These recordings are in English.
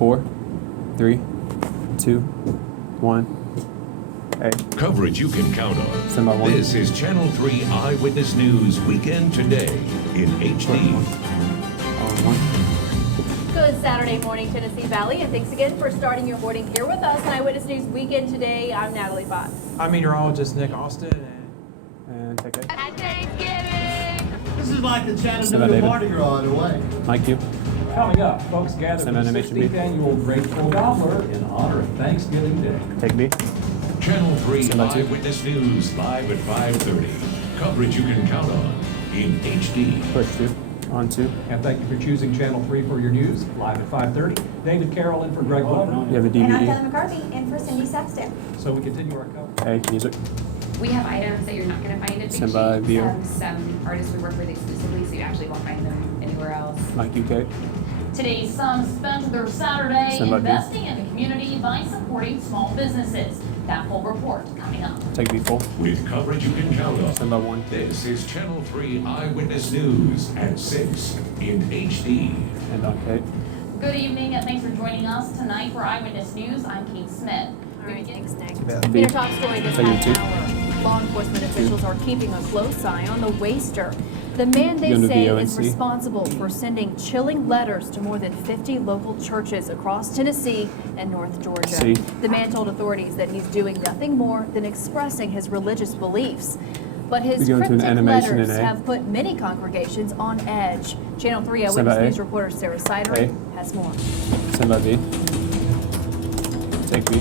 4, 3, 2, 1. Hey. Coverage you can count on. Stand by 1. This is Channel 3 Eyewitness News Weekend Today in HD. On 1. Good Saturday morning, Tennessee Valley, and thanks again for starting your morning here with us on Eyewitness News Weekend Today. I'm Natalie Fox. I'm meteorologist Nick Austin. And take it. Happy Thanksgiving! This is like the Stand by, Chattanooga David. Mardi Gras in a way. Mike, you. Coming up, folks gather Stand for by, the animation 16th B. annual Grateful Gobbler in honor of Thanksgiving Day. Take B. Channel 3 Stand by 2. Eyewitness News live at 5:30. Coverage you can count on in HD. Push 2. On 2. And thank you for choosing Channel 3 for your news, live at 5:30. David Carroll in for Greg Butler. You have a And I'm DVE. Heather McCarthy, in for Cindy Sexton. So we continue our coverage. Hey, music. We have items that you're not going to find at Big Stand by, Sheet. Vio. Some artists we work with exclusively, so you actually won't find them anywhere else. Mike, UK. Today, some spent their Saturday Stand by, B. investing in the community by supporting small businesses. That full report coming up. Take B full. With coverage you can count on. Stand by 1. This is Channel 3 Eyewitness News at 6 in HD. And on Kate. Good evening and thanks for joining us tonight for Eyewitness News. I'm Kate Smith. All right, thanks, Nick. B. In our top story this Take it half to hour, law enforcement officials are keeping a close eye on the waster. The man they Going to say VONC. is responsible for sending chilling letters to more than 50 local churches across Tennessee and North Georgia. C. The man told authorities that he's doing nothing more than expressing his religious beliefs. But his We go into an cryptic animation letters in A. have put many congregations on edge. Channel 3 Stand by Eyewitness A. News reporter Sarah Sidery has more. Stand by B. Take B.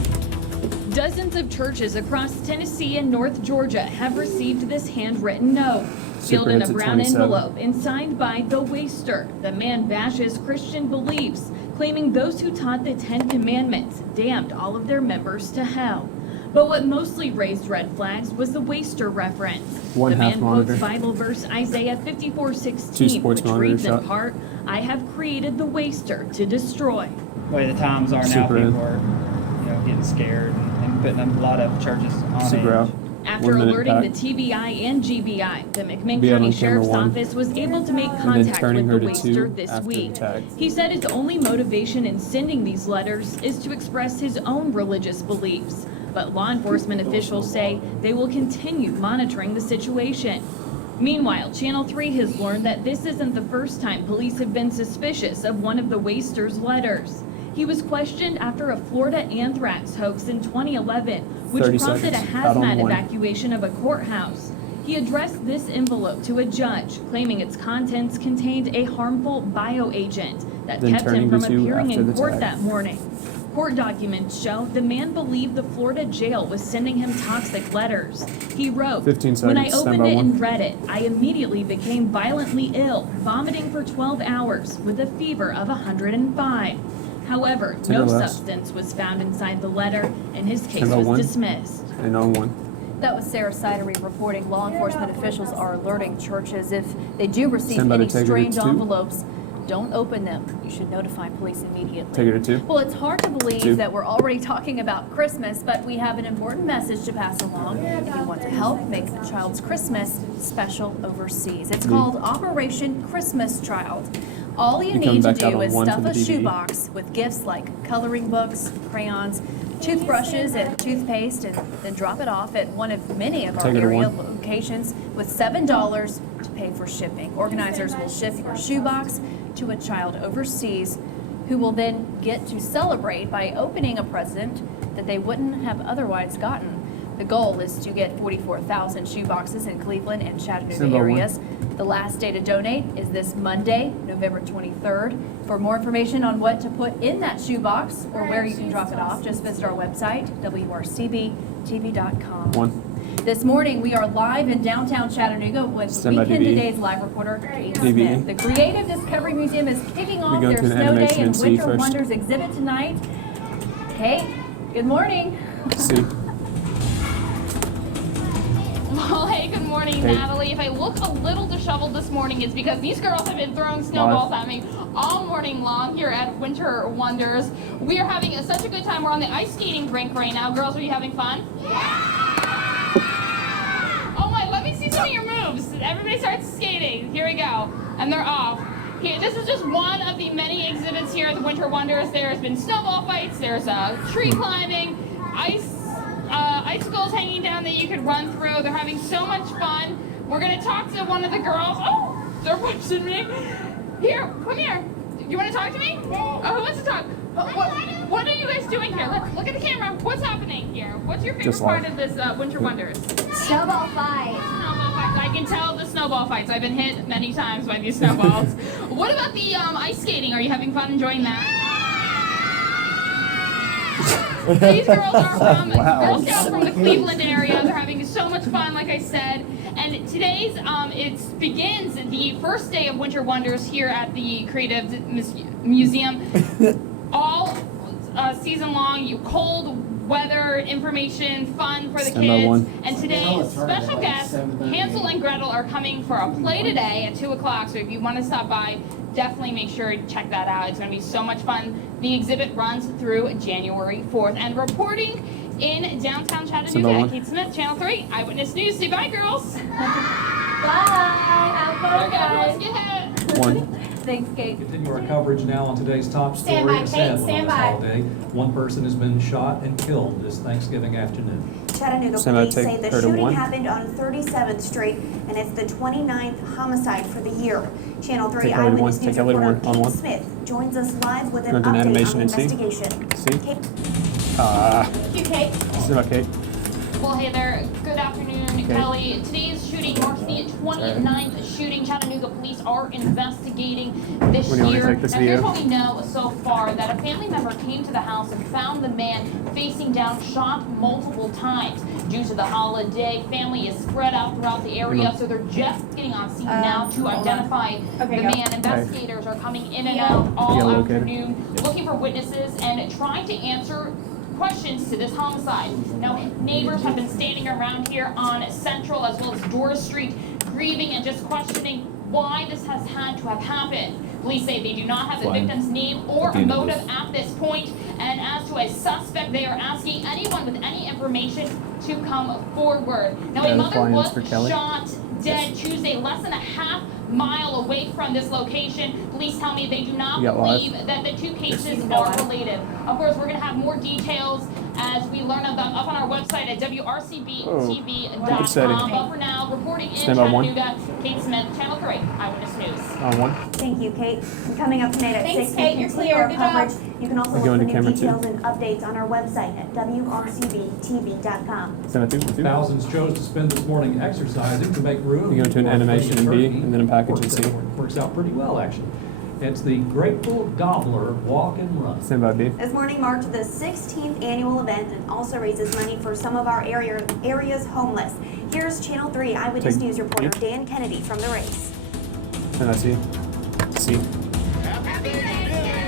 Dozens of churches across Tennessee and North Georgia have received this handwritten note. Sealed in a Superhits at brown 27. envelope and signed by the waster. The man bashes Christian beliefs, claiming those who taught the 10 Commandments damned all of their members to hell. But what mostly raised red flags was the waster reference. One the half man monitor. quotes Bible verse Isaiah 54:16, 2 sports which monitor reads in shot. part, "I have created the waster to destroy." The way the times are now, Super in. people are, getting scared and putting a lot of churches on Super edge. out. After 1 minute alerting back. the TBI and GBI, the McMinn Be out County on camera Sheriff's 1. Office was able to make then contact turning with the her to 2 waster this after week. the tag. He said his only motivation in sending these letters is to express his own religious beliefs. But law enforcement officials say they will continue monitoring the situation. Meanwhile, Channel 3 has learned that this isn't the first time police have been suspicious of one of the waster's letters. He was questioned after a Florida anthrax hoax in 2011, which 30 prompted a seconds. Out on hazmat 1. evacuation of a courthouse. He addressed this envelope to a judge, claiming its contents contained a harmful bioagent that Then kept him turning from to 2 appearing after in the court tag. that morning. Court documents show the man believed the Florida jail was sending him toxic letters. He wrote, 15 "When I seconds. Stand opened by it 1. and read it, I immediately became violently ill, vomiting for 12 hours with a fever of 105. However, Take no it less. substance was found inside the letter, and his case Stand by was 1. dismissed." And on 1. That was Sarah Sidery reporting law enforcement officials are alerting churches if they do receive Stand by to any take it strange to 2. envelopes. Don't open them. You should notify police immediately. Take it to 2. Well, it's hard to believe 2. that we're already talking about Christmas, but we have an important message to pass along if you want to help make a child's Christmas special overseas. It's called Operation Christmas Child. All you You coming need to back out do on is 1 stuff for the a DVD? shoebox with gifts like coloring books, crayons, toothbrushes, and toothpaste, and then drop it off at one of many of our Take it to area 1. locations with $7 to pay for shipping. Organizers will ship your shoebox to a child overseas who will then get to celebrate by opening a present that they wouldn't have otherwise gotten. The goal is to get 44,000 shoeboxes in Cleveland and Chattanooga Stand by 1. areas. The last day to donate is this Monday, November 23rd. For more information on what to put in that shoebox or where you can drop it off, just visit our website, wrcbtv.com. 1. This morning, we are live in downtown Chattanooga with Stand by Weekend DVE. Today's live reporter, Kate DVE. Smith. The Creative Discovery Museum is kicking off go their into an Snow Day animation and and C Winter first. Wonders exhibit tonight. Kate, good morning. C. Well, hey, good morning, Hey. Natalie. If I look a little disheveled this morning, it's because these girls have been throwing snowballs at me all morning long here at Winter Wonders. We are having such a good time. We're on the ice skating rink right now. Girls, are you having fun? Oh my, let me see some of your moves. Everybody starts skating. Here we go. And they're off. This is just one of the many exhibits here at the Winter Wonders. There's been snowball fights, there's tree climbing, icicles hanging down that you could run through. They're having so much fun. We're gonna talk to one of the girls. Oh, they're pushing me. Here, come here. You wanna talk to me? Oh, who wants to talk? What are you guys doing here? Look at the camera. What's happening here? What's your favorite part of this Winter Wonders? Snowball fight. Snowball fights. I can tell the snowball fights. I've been hit many times by these snowballs. What about the ice skating? Are you having fun enjoying that? These girls are from Girl Scouts from the Cleveland area. They're having so much fun, like I said. And today's it begins the first day of Winter Wonders here at the Creative Museum. All season long, cold weather information, fun for the kids. And today's special guests, Hansel and Gretel, are coming for a play today at 2 o'clock. So if you want to stop by, definitely make sure to check that out. It's going to be so much fun. The exhibit runs through January 4th. And reporting in downtown Chattanooga, Kate Smith, Channel 3, Eyewitness News. Say bye, girls. Bye. Have fun, guys. Let's get ahead. Thanks, Kate. Continue our coverage now on today's top story. Stand by, A sad Kate, one on stand this by. holiday. One person has been shot and killed this Thanksgiving afternoon. Chattanooga Stand by, police say take the her to shooting one. happened on 37th Street, and it's the 29th homicide for the year. Channel 3 Take her to one, Eyewitness take News her to reporter one, on Kate one. Smith joins us live with an You want to do an update on animation the and see? investigation. See? Kate, Thank you, Kate. Stand by, Kate. Well, hey there. Good afternoon, Kelly. Today's shooting marks the 29th shooting Chattanooga police are investigating this What do you want me to year. take this Now, here's video? what we know so far, that a family member came to the house and found the man face down, shot multiple times. Due to the holiday, family is spread out throughout the area, so they're just getting on scene now to identify the man. Investigators are coming in and out all afternoon, looking for witnesses and trying to answer questions to this homicide. Now, neighbors have been standing around here on Central as well as Doris Street, grieving and just questioning why this has had to have happened. Police say they do not have the victim's name or a motive at this point, and as to a suspect, they are asking anyone with any information to come forward. Now, a mother was shot dead Tuesday, less than a half mile away from this location. Police tell me they do not believe that the two cases are related. Of course, we're going to have more details as we learn of them up on our website at wrcbtv.com. But for now, reporting in Chattanooga, Kate Smith, Channel 3, Eyewitness News. On one. thank you, Kate. And coming up tonight at 6, Kate, we you're continue clear. our Good coverage. job. You can also We're look going for to new camera two. details and updates on our website at wrcbtv.com. Stand by, two. Thousands chose to spend this morning exercising to make room. You go to an for animation plenty of and B, turkey. and then a package and C. Works out pretty well, actually. It's the Grateful Gobbler Walk and Run. Stand by, B. This morning marked the 16th annual event and also raises money for some of our area's homeless. Here's Channel 3 Eyewitness Take- News reporter you. Dan Kennedy from the race. Stand by, C. C.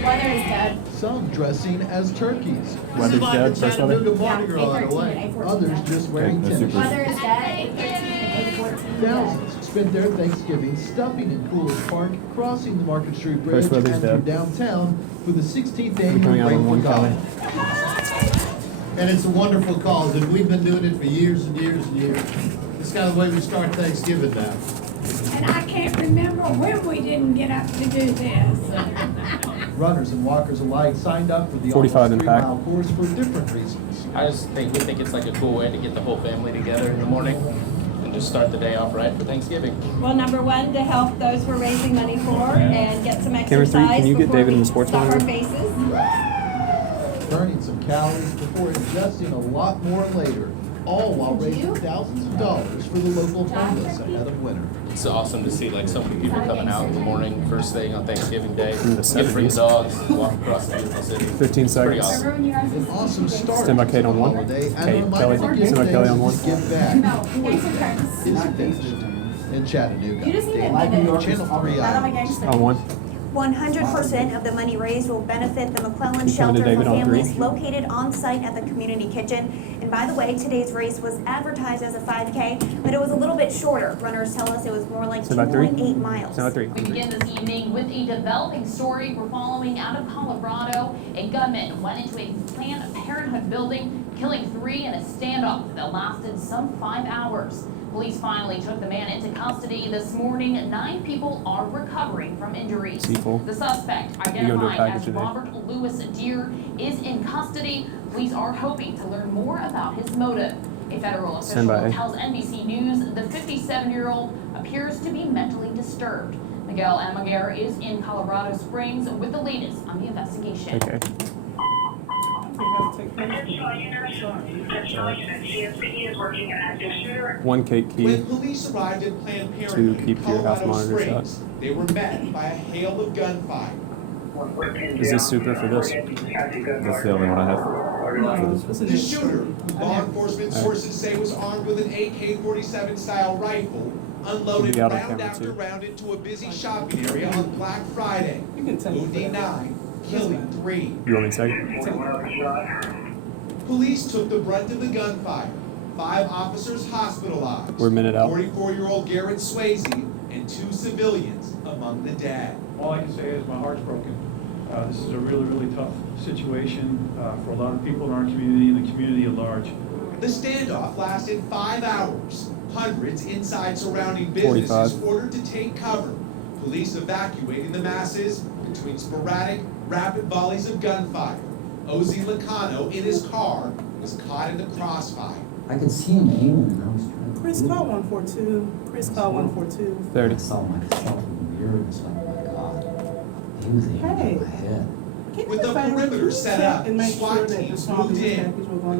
Weather is dead. Some dressing as turkeys. Weather's dead. First weather. Chattanooga Mardi Gras on the way. Others just wearing no tennis super. shoes. Weather is dead, 8:13 and 8:14. Thousands spent their Thanksgiving stopping in Coolidge Park, crossing the Market Street Bridge, First weather's and through dead. downtown for the 16th We're coming annual out on Grateful one, Kelly. Gobbler. And it's a wonderful cause, and we've been doing it for years and years and years. It's kind of the way we start Thanksgiving now. And I can't remember when we didn't get up to do this. Runners and walkers alike signed up for the 45 almost in pack. 3-mile course for different reasons. I just think we think it's like a cool way to get the whole family together in the morning and just start the day off right for Thanksgiving. Well, number one, to help those we're raising money for and get some Camera exercise 3, can you get before David in we the sports stuff our monitor? faces. Burning some calories before ingesting a lot more later, all while raising thousands of dollars for the local homeless ahead of winter. It's awesome to see like so many people coming out in the morning, first thing on Thanksgiving Day, In the get to bring the 70s. dogs, walk across the beautiful city. 15 It's pretty seconds. awesome. An awesome start Stand by, to Kate, the on one. holiday, and Kate, a reminder Kelly. to give Stand by, Kelly, on one. thanks, give back. Is finished in Chattanooga. You just need Dan a minute. Kennedy, Channel 3 Eyewitness. On one. 100% of the money raised will benefit the McClellan You coming to Shelter for David on Families three? located on site at the community kitchen. And by the way, today's race was advertised as a 5K, but it was a little bit shorter. Runners tell us it was more like Stand by, three. 2.8 miles. Stand by, 3. We begin this evening with a developing story we're following out of Colorado. A gunman went into a Planned Parenthood building, killing 3 in a standoff that lasted some 5 hours. Police finally took the man into custody this morning. 9 people are recovering from injuries. Seafood. The suspect, You gonna do a identified package as today? Robert Lewis Deere, is in custody. Police are hoping to learn more about his motive. A federal Stand by. official tells NBC News the 57-year-old appears to be mentally disturbed. Miguel Amaguer is in Colorado Springs with the latest on the investigation. Okay. One cake When key. police arrived at Planned To Parenthood keep in your house Colorado monitor Springs, they were met by a hail of gunfire. Is this super for this? That's the only one I have for this. The shooter, who law enforcement sources say was armed with an AK-47 style rifle, unloaded Be out on round camera, after too. round into a busy shopping area on Black Friday. Wounding 9, killing 3. You want me to take it? Police took the brunt of the gunfire. 5 officers hospitalized. We're a minute out. 44-year-old Garrett Swayze and 2 civilians among the dead. All I can say is my heart's broken. This is a really, really tough situation for a lot of people in our community and the community at large. The standoff lasted 5 hours. Hundreds inside surrounding businesses 45. ordered to take cover. Police evacuating the masses between sporadic, rapid volleys of gunfire. Ozzy Lacano in his car was caught in the crossfire. I could see him aiming and I was trying to. Chris, call 142. Chris, call 142. 30. I saw myself in the mirror and it's like, oh my God. He was aiming at my head. With the perimeter set up, SWAT teams moved in.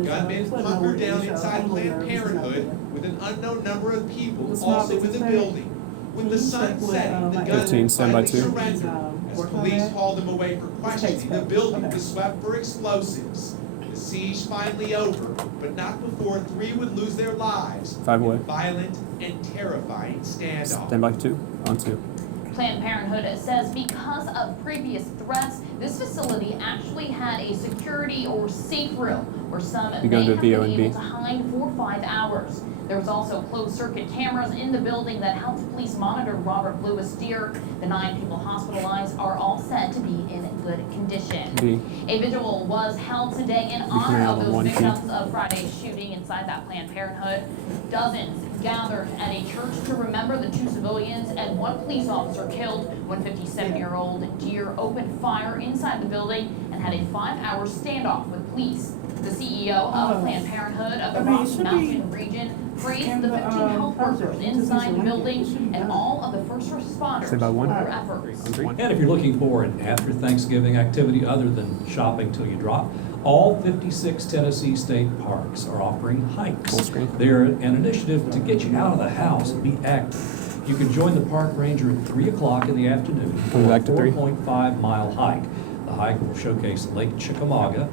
Gunmen hunkered down inside Planned Parenthood with an unknown number of people also in the building. With the sun setting, the 15, gunmen stand by finally 2. surrendered. As police hauled them away for questioning, the building was swept for explosives. The siege finally over, but not before 3 would lose their lives 5 away. in a violent and terrifying standoff. Stand by 2. On 2. Planned Parenthood says because of previous threats, this facility actually had a security or safe room where some You may gonna do have been VO and B? able to hide for 5 hours. There was also closed circuit cameras in the building that helped police monitor Robert Lewis Deere. The 9 people hospitalized are all said to be in good condition. B. A vigil was held today in can honor have of a those 1 key. victims of Friday's shooting inside that Planned Parenthood. Dozens gathered at a church to remember the 2 civilians and 1 police officer killed when 57-year-old Deere opened fire inside the building and had a 5-hour standoff with police. The CEO of Planned Parenthood of the Rocky Mountain region praised the 15 health workers inside the building and all of the first responders Say by 1. for their efforts. On 3. And if you're looking for an after Thanksgiving activity other than shopping till you drop, all 56 Tennessee state parks are offering hikes. Full screen. They're an initiative to get you out of the house and be active. You can join the park ranger at 3 o'clock in the afternoon for Coming a back to 3. 4.5-mile hike. The hike will showcase Lake Chickamauga,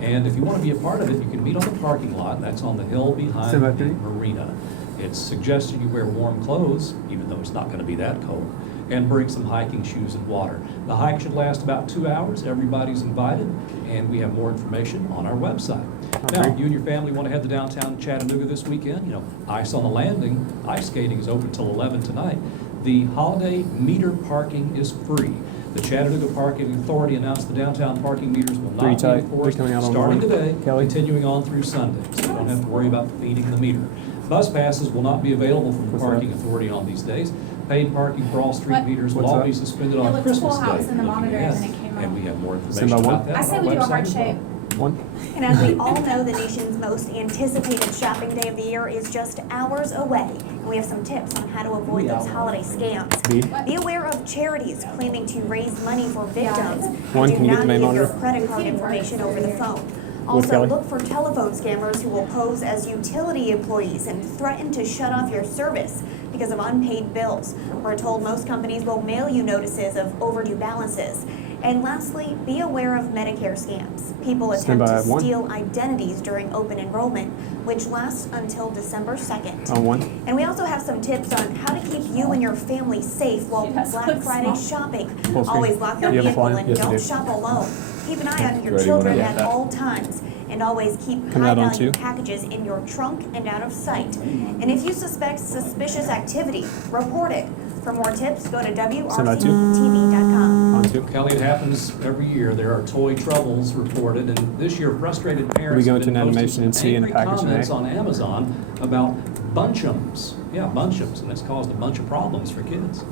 and if you want to be a part of it, you can meet on the parking lot. That's on the hill behind Stand by the 3. marina. It's suggested you wear warm clothes, even though it's not going to be that cold, and bring some hiking shoes and water. The hike should last about 2 hours. Everybody's invited, and we have more information on our website. Now, you and your family want to head to downtown Chattanooga this weekend? You know, Ice on the Landing, ice skating is open till 11 tonight. The holiday meter parking is free. The Chattanooga Parking Authority announced the downtown parking meters will not be tight. enforced They're coming out on starting 1. today, Kelly? continuing on through Sunday, so you don't have to worry about feeding the meter. Bus passes will not be available from the What's parking that? authority on these days. Paid parking for all street What? meters will What's all that? be suspended It on looked Christmas full house Day. in the looking monitor ahead. and then it came And out. we have more Stand information by about 1. that I on say our we do a website heart as well. shape. 1. And as we all know, the nation's most anticipated shopping day of the year is just hours away. And we have some tips on how to avoid those holiday scams. B. Be aware of charities claiming to raise money for victims. One, Do can you get not the main give your monitor? credit card information over the phone. With Also, Kelly? look for telephone scammers who will pose as utility employees and threaten to shut off your service because of unpaid bills. We're told most companies will mail you notices of overdue balances. And lastly, be aware of Medicare scams. People Stand attempt by to 1. steal identities during open enrollment, which lasts until December 2nd. On 1. And we also have some tips on how to keep you and your family safe while Black Friday shopping. Full screen. Always lock your Do you have a vehicle flyer? and Yes, I don't do. shop alone. Keep an eye on your Ready children whenever. at all times. And always keep Coming out on high-value 2. packages in your trunk and out of sight. And if you suspect suspicious activity, report it. For more tips, go to WRCTV.com. On 2. Kelly, it happens every year. There are toy troubles reported, and this year frustrated We parents go have into been an posting animation some and see in the angry package comments today. on Amazon about bunchums. Yeah, Munchams, and it's caused a bunch of problems for kids.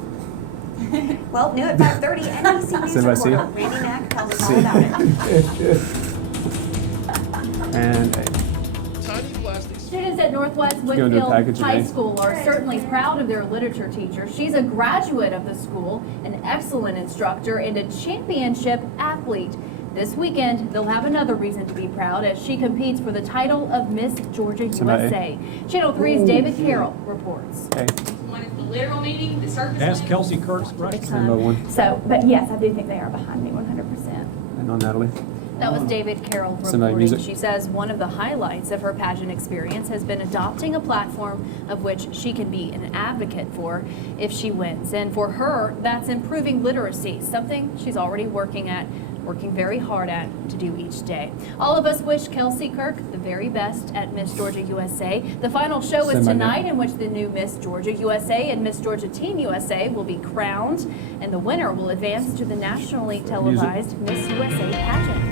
Well, new at 5:30, NBC News Send by C. reporter Randy Mack tells us all about it. And A. Students at Northwest gonna do a Whitfield package of High A. School are certainly proud of their literature teacher. She's a graduate of the school, an excellent instructor, and a championship athlete. This weekend, they'll have another reason to be proud as she competes for the title of Miss Georgia USA. Channel 3's David Carroll reports. A. When it's the literal meeting, the circus. Ask Kelsey Kirk's freshman. Send by 1. So, but yes, I do think they are behind me 100%. And on Natalie. That was David Carroll Somebody reporting. music. She says one of the highlights of her pageant experience has been adopting a platform of which she can be an advocate for if she wins. And for her, that's improving literacy, something she's already working very hard at to do each day. All of us wish Kelsey Kirk the very best at Miss Georgia USA. The final show is tonight, in which the new Miss Georgia USA and Miss Georgia Team USA will be crowned, and the winner will advance to the nationally televised Miss USA pageant.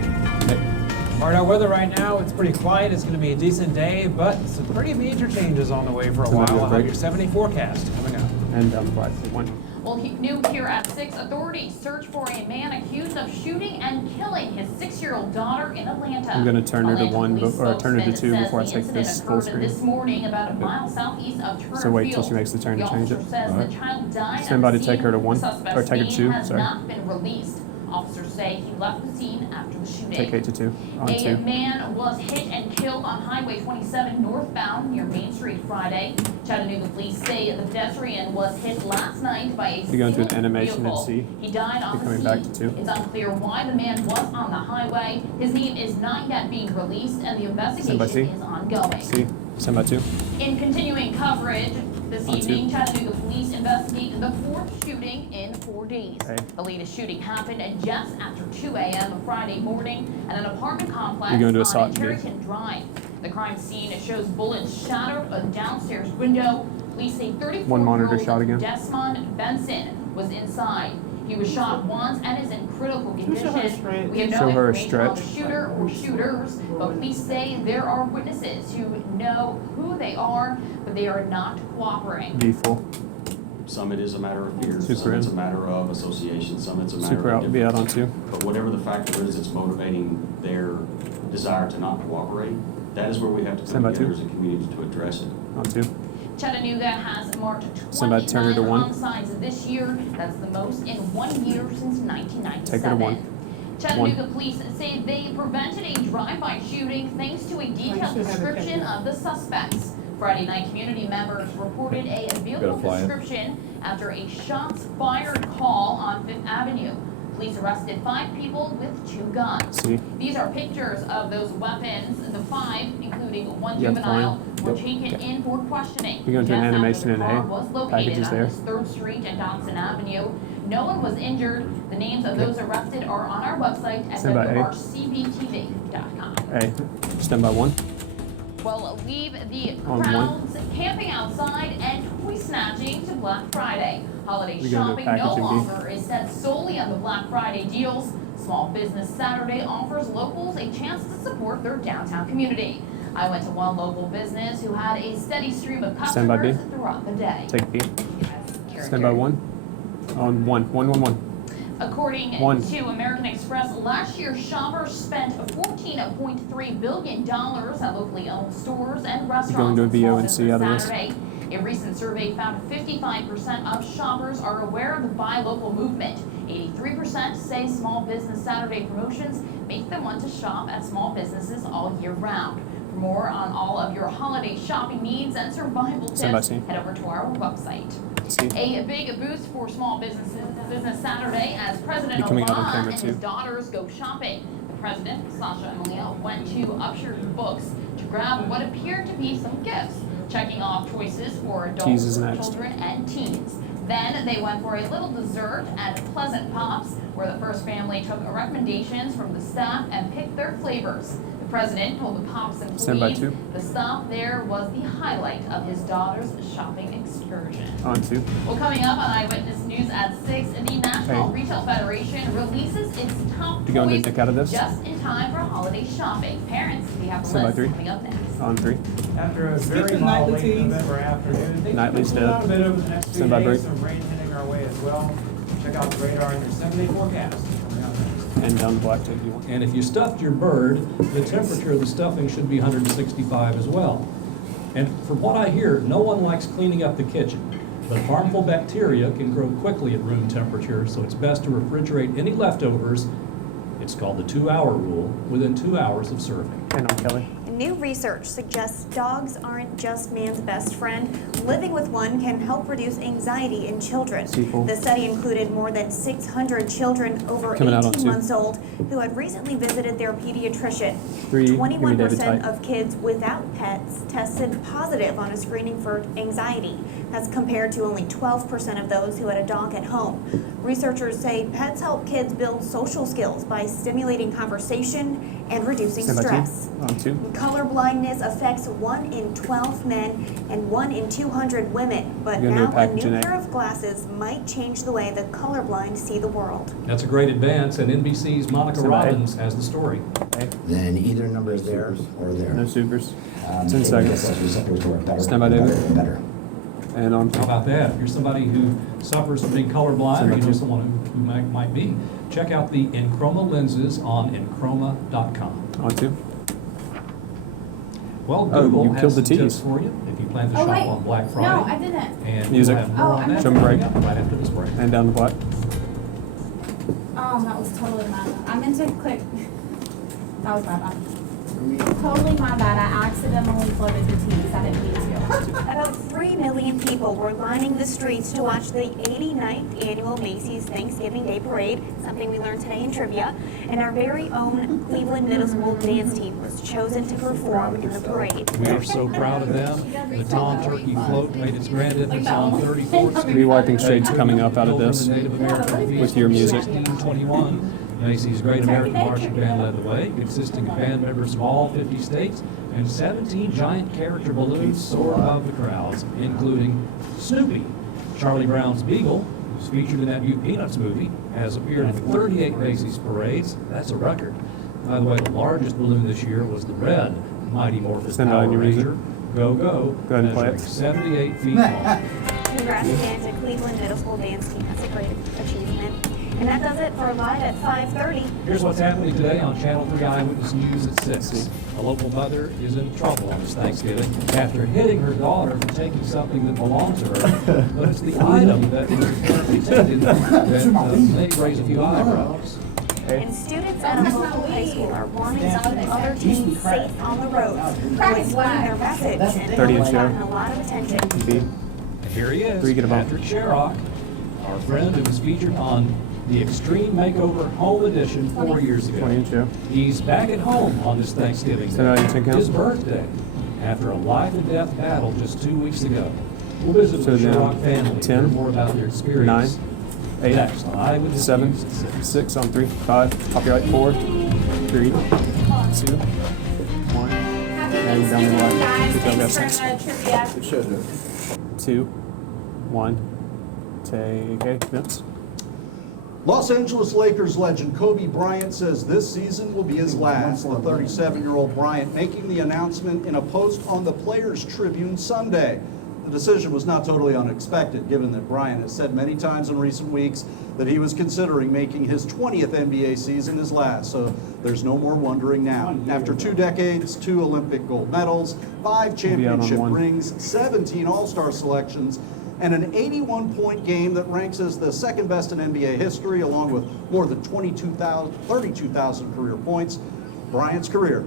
All right, our weather right now, it's pretty quiet. It's going to be a decent day, but some pretty major changes on the way for a while. I'll have your 7-day forecast coming up. And down the 1. Well, new here at 6, authorities search for a man accused of shooting and killing his 6-year-old daughter in Atlanta. I'm going to turn her to Atlanta 1 police or turn her to 2 spokesman before I says take the this incident full occurred screen. this morning about a mile southeast of Turner So wait till Field. she makes the turn The to change it. officer says the child died Stand by at to the take her to scene. 1, The suspect's or take her to name 2, has sorry. not been released. Officers say he left the scene after the shooting. Take 8 to 2. On A 2. man was hit and killed on Highway 27 northbound near Main Street Friday. Chattanooga police say the pedestrian was hit last night by a You're going to an single animation and vehicle. see. He died on You're the coming scene. back to 2. It's unclear why the man was on the highway. His name is not yet being released, and the Stand by C. investigation is ongoing. C. Stand by 2. In continuing coverage, this On evening, two. Chattanooga police investigate the 4th shooting in 4 days. A. The latest shooting happened at just after 2 a.m. Friday morning at an apartment complex You're going to a on SOT B. Tarryton Drive. The crime scene shows bullets shattered a downstairs window. Police say 1 monitor shot 34-year-old again. Desmond Benson was inside. He was shot once and is in critical condition. We have no Show her a information on the stretch. shooter or shooters, but police say there are witnesses who know who they are, but they are not cooperating. B full. Some it is a matter of fear, Super some it's a in. matter of association, some it's a matter Super of out. Be out on difference. 2. But whatever the factor is that's motivating their desire to not cooperate, that is where we have to Stand come by together 2. as a community to address it. On 2. Chattanooga has marked Somebody turn her to 29 1. homicides this year. That's the most in 1 year since 1997. Take her to 1. Chattanooga police say they prevented a drive-by shooting thanks to a detailed description of the suspects. Friday night, community members reported a vehicle fly in. description after a shots fired call on 5th Avenue. Police arrested 5 people with 2 guns. C. These are pictures of those weapons. The 5, including 1 Yeah, juvenile, fine. were Yep. taken Okay. in for questioning. We're going to an Just after animation the in car A. was located Packages on there. East 3rd Street and Dodson Avenue. No one was injured. The names of those arrested are on our website at Stand by A. WRCBTV.com. A. Stand by 1. Well, leave the On crowds camping outside and toy snatching to Black Friday. Holiday We're gonna do shopping no packaging B. longer is set solely on the Black Friday deals. Small Business Saturday offers locals a chance to support their downtown community. I went to one local business who had a steady stream of Stand by B. customers throughout the day. Take B. Karen, Stand by 1. On 1. 1, 1, 1. According One. to American Express, last year shoppers spent $14.3 billion at locally owned stores and restaurants. going to a on BO Small and C Business out of this? Saturday. A recent survey found 55% of shoppers are aware of the Buy Local movement. 83% say Small Business Saturday promotions make them want to shop at small businesses all year round. For more on all of your holiday shopping needs and survival Stand by tips, C. head over to our website. C. A big boost for Small Business Saturday as President Be coming out on Obama camera, and too. his daughters go shopping. The president, Sasha and Leah, went to Upshur's Books to grab what appeared to be some gifts, checking off choices for adults, Tease is next. children, and teens. Then they went for a little dessert at Pleasant Pops, where the first family took recommendations from the staff and picked their flavors. The president told the Pops Stand by employees 2. the stop there was the highlight of his daughter's shopping excursion. On 2. Well, coming up on Eyewitness News at 6, the National Hey. Retail Federation releases its top You going to toys dick out of this? just in time for holiday shopping. Parents, we have the Stand by list 3. coming up next. On 3. After a Skip very the mild nightly late teas. November afternoon, things Nightly's will cool down a dead. bit over the next few Stand by days. break. Some rain heading our way as well. Check out the radar in your 7-day forecast. Coming up next. And down the black tape you want. And if you stuffed your bird, the temperature of the stuffing should be 165 as well. And from what I hear, no one likes cleaning up the kitchen. But harmful bacteria can grow quickly at room temperature, so it's best to refrigerate any leftovers. It's called the 2-hour rule, within 2 hours of serving. And I'm Kelly. New research suggests dogs aren't just man's best friend. Living with one can help reduce anxiety in children. Sequel. The study included more than 600 children over Coming out on 18 2. months old who had recently visited their pediatrician. 3, give me David 21% Type. of kids without pets tested positive on a screening for anxiety. That's compared to only 12% of those who had a dog at home. Researchers say pets help kids build social skills by stimulating conversation and reducing Stand by 2. stress. On 2. Color blindness affects 1 in 12 men and 1 in 200 women, but You're gonna do a now a package new in pair A. of glasses might change the way the colorblind see the world. That's a great advance, and NBC's Monica Stand by 8. Robbins has the story. Then either number is there or there. No supers. Um, 10 it seconds. gets us receptors to work better, Stand by, better, David. better. And on 2. How about that? If you're somebody who suffers from being colorblind, Stand or by you know 2. someone who might be, check out the Enchroma lenses on enchroma.com. On 2. Well, Oh, Google you has killed the some tips teas. for you if you plan to Oh, shop wait. on Black Friday. No, I didn't. And Music. we'll have more Oh, on I that missed Jump it. break. right after this break. And down the black. That was totally my bad. I meant to click. That was my bad. Totally my bad. I accidentally floated the teas. I didn't mean to. About 3 million people were lining the streets to watch the 89th annual Macy's Thanksgiving Day Parade, something we learned today in trivia. And our very own Cleveland Middle School dance team was chosen to perform in the parade. We are so proud of them. The Tom Turkey Float made its grand entrance on 34th Street. Rewiping shades coming up out of this with your music. 1621. Macy's Great American Marching Band led the way, consisting of band members from all 50 states, and 17 giant character balloons soar above the crowds, including Snoopy. Charlie Brown's Beagle, who's featured in that new Peanuts movie, has appeared in 38 Macy's parades. That's a record. By the way, the largest balloon this year was the red Mighty Morphin Stand by on Power your music. Ranger. Go, Go ahead and play measuring it. 78 feet long. Congrats again to Cleveland Middle School dance team. That's a great achievement. And that does it for Live at 5:30. Here's what's happening today on Channel 3 Eyewitness News at 6. A local mother is in trouble on this Thanksgiving after hitting her daughter for taking something that belonged to her. But it's the item that was apparently taken that may raise a few eyebrows. And students at a local high school are warning some other teens safe on the roads. To explain their message, and 30 it's inch gotten show. a lot of attention. B. And here he is, 3, get a bump. Patrick Sherrock, our friend who was featured on the Extreme Makeover Home Edition 4 years ago. 20 inch show. He's back at home on this Thanksgiving Stand by on Day, your 10 count. his birthday, after a life and death battle just 2 weeks ago. We'll visit So with the now, Sherrock family and 10, hear more about their experience. 9, 8, Next on Eyewitness 7, News at 6. 6 on 3, 5, copyright 4, 3, 2, 1, and down the black. Good job, guys. Thanks for trivia. Good show, Joe. 2, 1, take A, Vince. Los Angeles Lakers legend Kobe Bryant says this season will be his last. The 37-year-old Bryant making the announcement in a post on the Players Tribune Sunday. The decision was not totally unexpected, given that Bryant has said many times in recent weeks that he was considering making his 20th NBA season his last, so there's no more wondering now. After 2 decades, 2 Olympic gold medals, 5 championship rings, 17 All-Star selections, and an 81-point game that ranks as the second best in NBA history, along with more than 32,000 career points, Bryant's career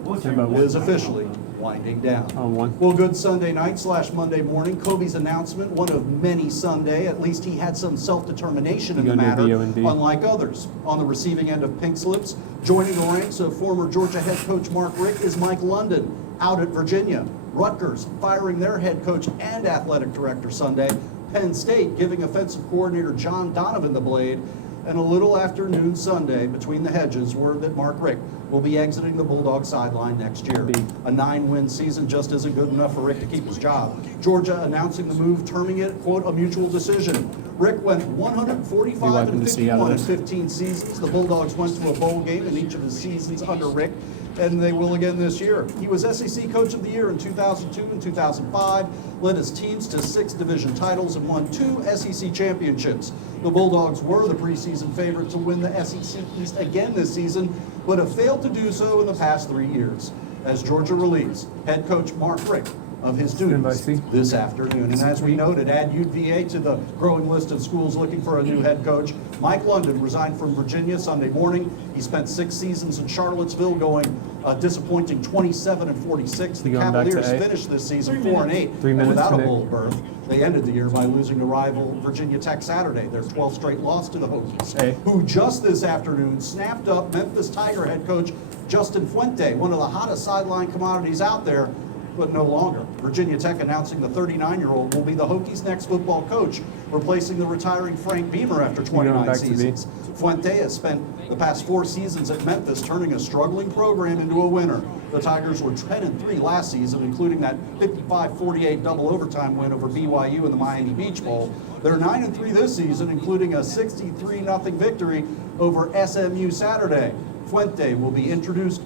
is officially winding down. On 1. Well, good Sunday night / Monday morning. Kobe's announcement, one of many Sunday. At least he had some self-determination in the gonna do matter, VO&D. unlike others. On the receiving end of pink slips, joining the ranks of former Georgia head coach Mark Richt is Mike London, out at Virginia. Rutgers firing their head coach and athletic director Sunday. Penn State giving offensive coordinator John Donovan the blade. And a little after noon Sunday, between the hedges, word that Mark Richt will be exiting the Bulldog sideline next year. A 9-win season just isn't good enough for Richt to keep his job. Georgia announcing the move, terming it, quote, a mutual decision. Richt went 145 and 51 in 15 seasons. The Bulldogs went to a bowl game in each of his seasons under Richt, and they will again this year. He was SEC Coach of the Year in 2002 and 2005, led his teams to 6 division titles, and won 2 SEC championships. The Bulldogs were the preseason favorite to win the SEC East again this season, but have failed to do so in the past 3 years. As Georgia relieves head coach Mark Richt of his duties this afternoon. And as we noted, add UVA to the growing list of schools looking for a new head coach. Mike London resigned from Virginia Sunday morning. He spent 6 seasons in Charlottesville, going a disappointing 27-46. The Cavaliers finished this season 4-8 without a bowl berth. They ended the year by losing to rival Virginia Tech Saturday, their 12th straight loss to the Hokies, who just this afternoon snapped up Memphis Tiger head coach Justin Fuente, one of the hottest sideline commodities out there, but no longer. Virginia Tech announcing the 39-year-old will be the Hokies' next football coach, replacing the retiring Frank Beamer after 29 seasons. Fuente has spent the past 4 seasons at Memphis, turning a struggling program into a winner. The Tigers were 10-3 last season, including that 55-48 double overtime win over BYU in the Miami Beach Bowl. They're 9-3 this season, including a 63-0 victory over SMU Saturday. Fuente will be introduced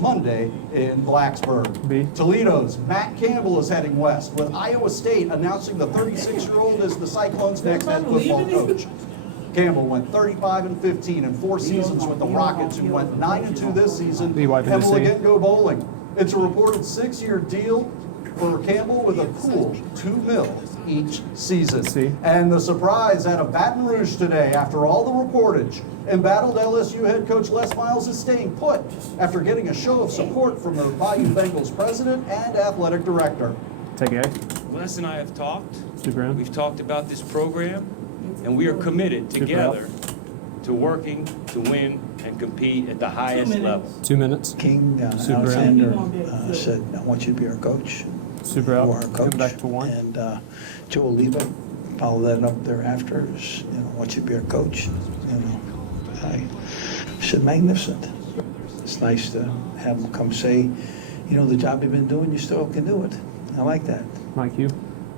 Monday in Blacksburg. Toledo's Matt Campbell is heading west, with Iowa State announcing the 36-year-old as the Cyclones' next head football coach. Campbell went 35-15 in 4 seasons with the Rockets, who went 9-2 this season and will again go bowling. It's a reported 6-year deal for Campbell with a cool $2 million each season. And the surprise out of Baton Rouge today, after all the reportage, embattled LSU head coach Les Miles is staying put after getting a show of support from the Bayou Bengals president and athletic director. Take it. Les and I have talked. Super. We've talked about this program, and we are committed together to working to win and compete at the highest level. 2 minutes. King Super Alexander said, I want you to be our coach. Super You out. are our coach. Come back to 1. And Joe Oliva followed that up thereafter. I want you to be our coach. I said, magnificent. It's nice to have him come say, the job you've been doing, you still can do it. I like that. Mike, you.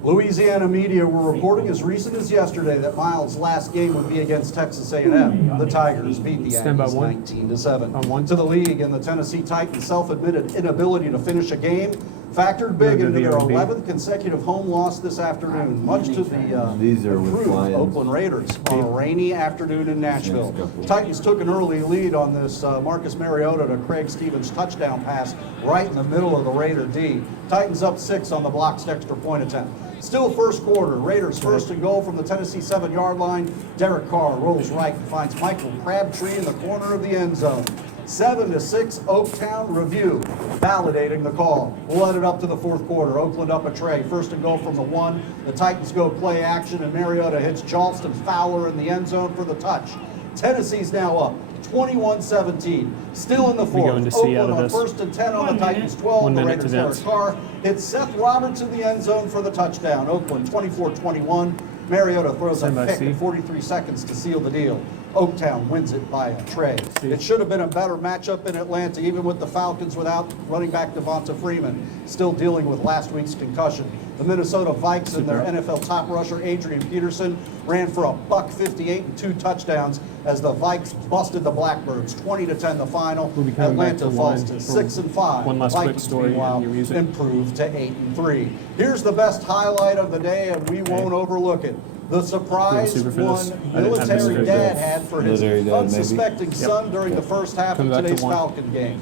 Louisiana media were reporting as recent as yesterday that Miles' last game would be against Texas A&M. The Tigers beat the Aggies 19-7. To the league, and the Tennessee Titans' self-admitted inability to finish a game factored big into their 11th consecutive home loss this afternoon, much to the improved Oakland Raiders on a rainy afternoon in Nashville. Titans took an early lead on this Marcus Mariota to Craig Stevens touchdown pass right in the middle of the Raider D. Titans up 6 on the blocked extra point attempt. Still first quarter, Raiders first and goal from the Tennessee 7-yard line. Derek Carr rolls right and finds Michael Crabtree in the corner of the end zone. 7-6 Oaktown Review, validating the call. We'll let it up to the 4th quarter. Oakland up a tray, first and goal from the 1. The Titans go play action, and Mariota hits Charleston Fowler in the end zone for the touch. Tennessee's now up 21-17. Still in the 4th. Oakland on 1st and 10 on the Titans 12. The Raiders' Derek Carr hits Seth Roberts in the end zone for the touchdown. Oakland 24-21. Mariota throws a pick in 43 seconds to seal the deal. Oaktown wins it by a tray. It should have been a better matchup in Atlanta, even with the Falcons without running back Devonta Freeman, still dealing with last week's concussion. The Minnesota Vikes and their NFL top rusher Adrian Peterson ran for a $158 and 2 touchdowns as the Vikes busted the Blackbirds 20-10 the final. Atlanta falls to 6-5. One last quick story. Meanwhile, improved to 8-3. Here's the best highlight of the day, and we won't overlook it. The surprise one military dad had for his unsuspecting son during the first half of today's Falcon game.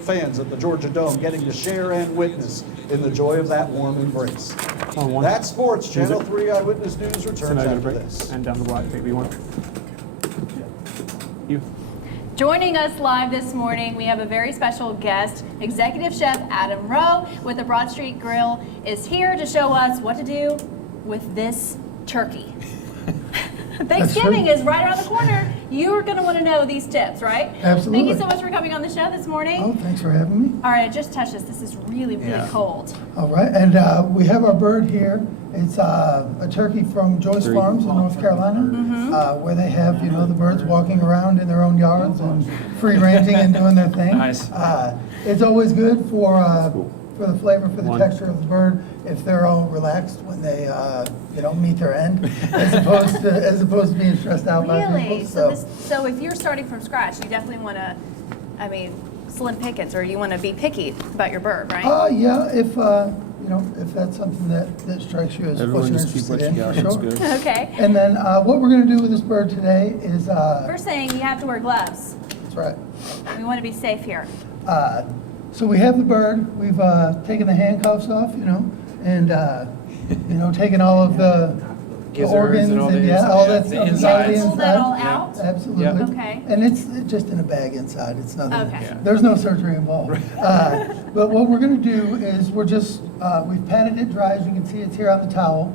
Fans at the Georgia Dome getting to share and witness in the joy of that warm embrace. That's sports. Channel 3 Eyewitness News returns after this. And down the block, take me 1. You. Joining us live this morning, we have a very special guest. Executive Chef Adam Rowe with the Broad Street Grill is here to show us what to do with this turkey. Thanksgiving is right around the corner. You're going to want to know these tips, right? Absolutely. Thank you so much for coming on the show this morning. Oh, thanks for having me. All right, I just touched this. This is really, really cold. All right, and we have our bird here. It's a turkey from Joyce Farms in North Carolina, where they have, the birds walking around in their own yards and free ranging and doing their thing. Nice. It's always good for the flavor, for the texture of the bird, if they're all relaxed when they, meet their end, as opposed to being stressed out by people. Really? So if you're starting from scratch, you definitely want to, slim pickings, or you want to be picky about your bird, right? Yeah, if that's something that strikes you as what you're interested in, for sure. Okay. And then what we're going to do with this bird today is... First thing, you have to wear gloves. That's right. We want to be safe here. So we have the bird. We've taken the handcuffs off, and taken all of the organs and all and the all that the stuff insides. Pull that all out? Absolutely. Yep. Okay. And it's just in a bag inside. It's nothing. Okay. Yeah. There's no surgery involved. But what we're going to do is we're just we've patted it dry. As you can see, it's here on the towel.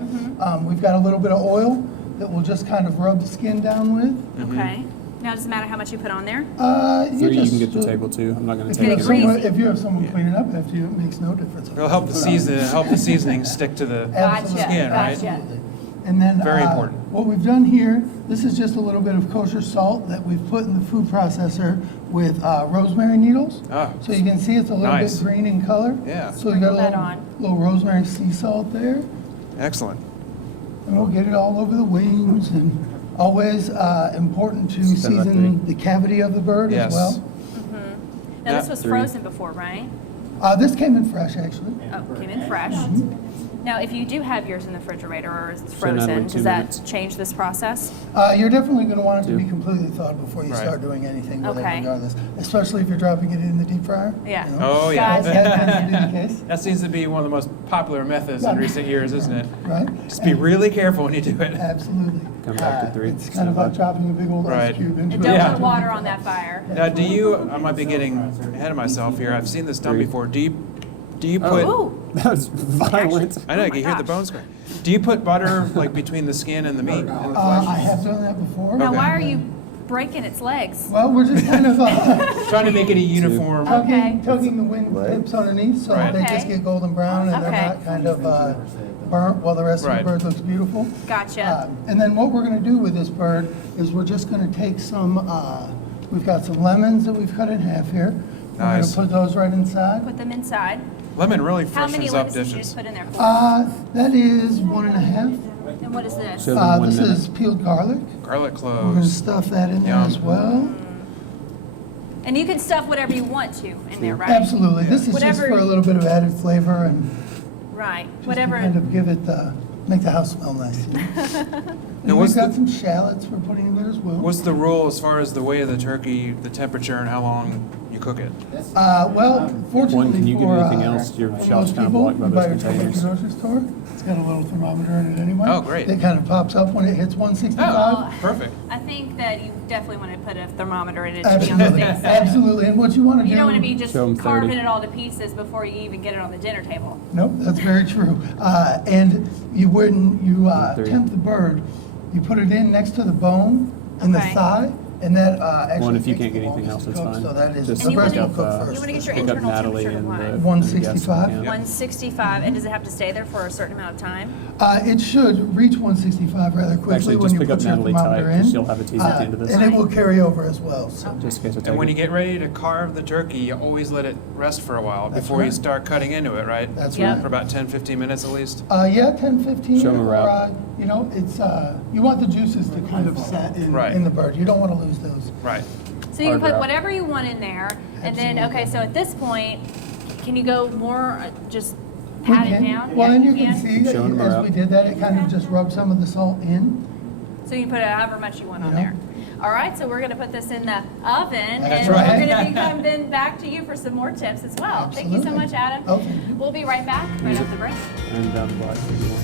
We've got a little bit of oil that we'll just kind of rub the skin down with. Okay. Now, does it matter how much you put on there? You can get the table too. I'm not going to take it. If you have someone clean it up after you, it makes no difference. It'll help the seasoning stick to the skin, right? Absolutely. And then Very important. What we've done here, this is just a little bit of kosher salt that we've put in the food processor with rosemary needles. Oh, so you can see it's a little nice. bit green in color. Yeah. So we got a little rosemary sea salt there. Excellent. And we'll get it all over the wings, and always important to season the cavity of the bird as well. Now, this was frozen before, right? This came in fresh, actually. Oh, came in fresh. Now, if you do have yours in the refrigerator or it's frozen, does that change this process? You're definitely going to want it to be completely thawed before you start doing anything with it, regardless. Especially if you're dropping it in the deep fryer. Yeah. Oh, yeah. That case. That seems to be one of the most popular methods in recent years, isn't it? Right. Just be really careful when you do it. Absolutely. Come back to 3. It's kind of like dropping a big old ice cube into And don't put water on that fire. Now, I might be getting ahead of myself here. I've seen this done before. Do you put... That was violent. I know, you can hear the bones crack. Do you put butter like between the skin and the meat and the flesh? I have done that before. Now, why are you breaking its legs? Well, we're just kind of trying to make it a uniform. Tugging the wing tips underneath so they just get golden brown and they're not kind of burnt while the rest of the bird looks beautiful. Gotcha. And then what we're going to do with this bird is we're just going to take some, we've got some lemons that we've cut in half here. We're going to put those right inside. Put them inside. Lemon really How many freshens up lemons did you dishes. just put in there? That is 1.5. And what is this? This is peeled garlic. Garlic We're going to cloves. stuff that in there as well. And you can stuff whatever you want to in there, right? Absolutely. This is just for a little bit of added flavor and Right. just Whatever. to kind of give it, make the house smell nice. And we've got some shallots we're putting in there as well. What's the rule as far as the weight of the turkey, the temperature, and how long you cook it? Well, fortunately Can you give for anything else? Your most shelf's kind of people, blocked by you buy those your turkey at the containers. grocery store. It's got a little thermometer in it anyway. Oh, great. It kind of pops up when it hits 165. Oh, perfect. I think that you definitely want to put a thermometer in it to be on the Absolutely. safe side. Absolutely. And what you want to do... You don't want to be just Show 'em 30. carving it all to pieces before you even get it on the dinner table. Nope, that's very true. And when you tempt the bird, you put it in next to the bone in the thigh, and that actually One, if you takes can't the get anything else, longest it's to cook, fine. So that is Just the breast pick will up, cook first. You want to get your pick up internal Natalie temperature to and what? the 165. 165. And does it have to stay there for a certain amount of time? It should reach 165 rather quickly Actually, when just you pick up put your Natalie tight, thermometer because in. she'll have a teeth at the end of this. And it will carry over as well. So. Just in case I take And when it. you get ready to carve the turkey, you always let it rest for a while That's before you right. start cutting into it, right? That's right. For about 10-15 minutes at least? Yeah, 10, 15. Show 'em or, around. it's you want the juices to kind of set in the bird. You don't want to lose those. Right. So you can put whatever you want in there, and then, okay, so at this point, can you go more, just pat it down? Well, Yeah, and you can see that Showing 'em as around. we did that, it kind of just rubbed some of the salt in. So you can put however much you want on there. All right, so we're going to put this in the oven, That's and right. we're going to be coming back to you for some more tips as well. Thank you so Absolutely. much, Adam. Okay. We'll be right back right after the break. And down the block if you want.